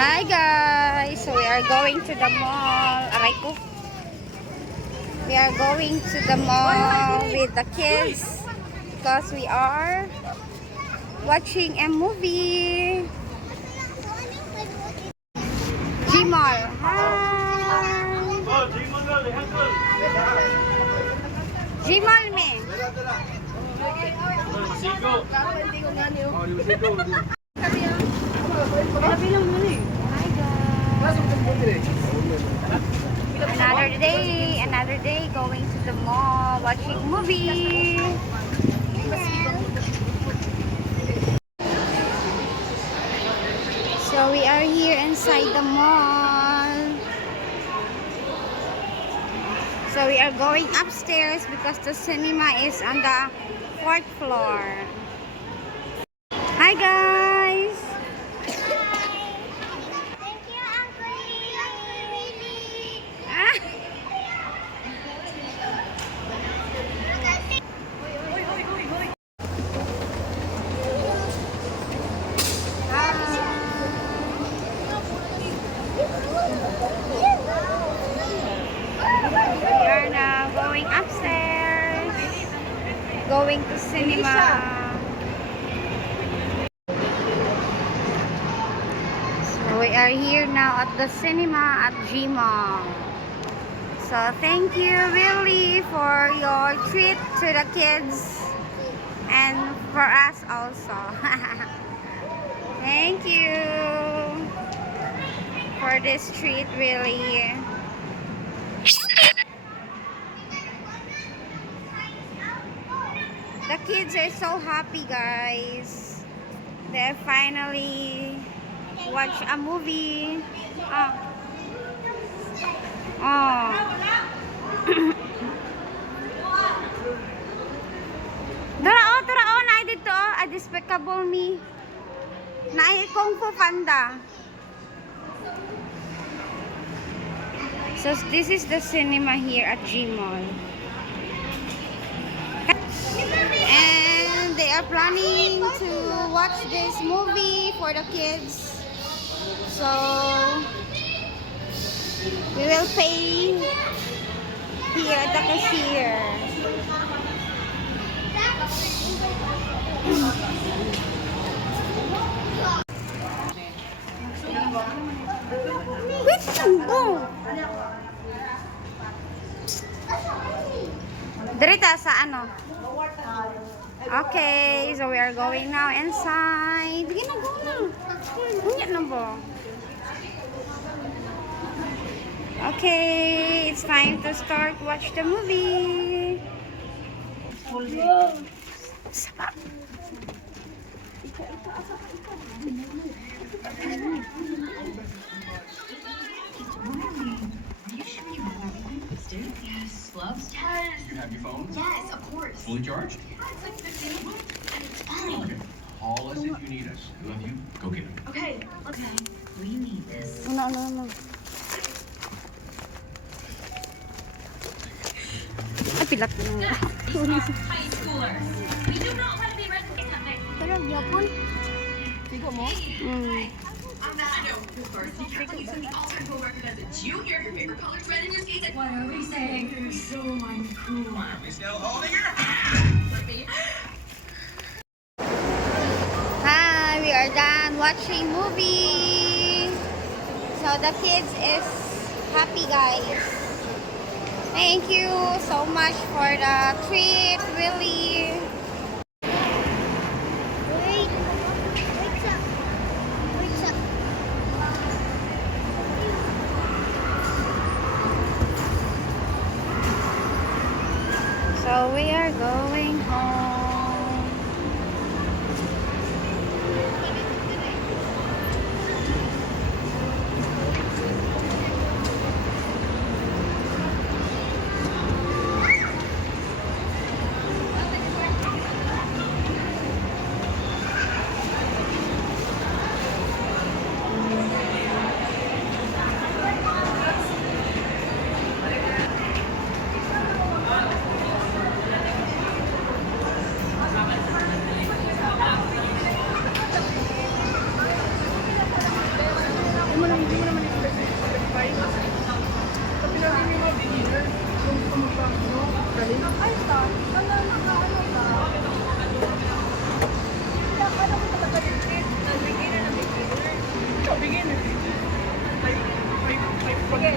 Hi guys! So we are going to the mall. Aray ko. We are going to the mall with the kids because we are watching a movie. G-Mall. Hi! G-Mall me. Another day going to the mall, watching movie. So we are here inside the mall. So we are going upstairs because the cinema is on the 4th floor. Hi guys! Going to cinema. So we are here now at the cinema at G-Mall. So thank you Willie for your treat to the kids and for us also. Thank you for this treat, Willie. The kids are so happy, guys. They finally watch a movie. Oh. Oh. Dura na dito. A Despicable Me. Na Kung Fu Panda. So this is the cinema here at G-Mall. And they are planning to watch this movie for the kids. So we will pay here at the cashier. Dirita sa ano? Okay, so we are going now inside. Sige na, go na. Hunyat na ba? Okay, it's time to start watch the movie. Sabab. Yes, gloves. Yes. You have your phone? Yes, of course. Fully charged? Yeah, it's like 15 minutes and it's fine. Okay. Call us if you need us. We love you. Go get it. Okay. Okay. We need this. No. Ay, pilat na. High schoolers. We do not want to be red for something. Pero, yapon. Sigo mo? I'm Matthew. First, you said the alter ego record as a junior. Your favorite color's red in your skates. What are we saying? You're so uncool. Why are we still holding her? Hi, we are done watching movie. So the kids is happy, guys. Thank you so much for the treat, Willie. So we are going home. mo naman expect Sabi natin yung mga beginner, kung kumapang, no? Galing. Ay, ta. Ano, ano ta? Kaya ko talaga legit. Beginner na beginner. Ikaw, beginner. Sige.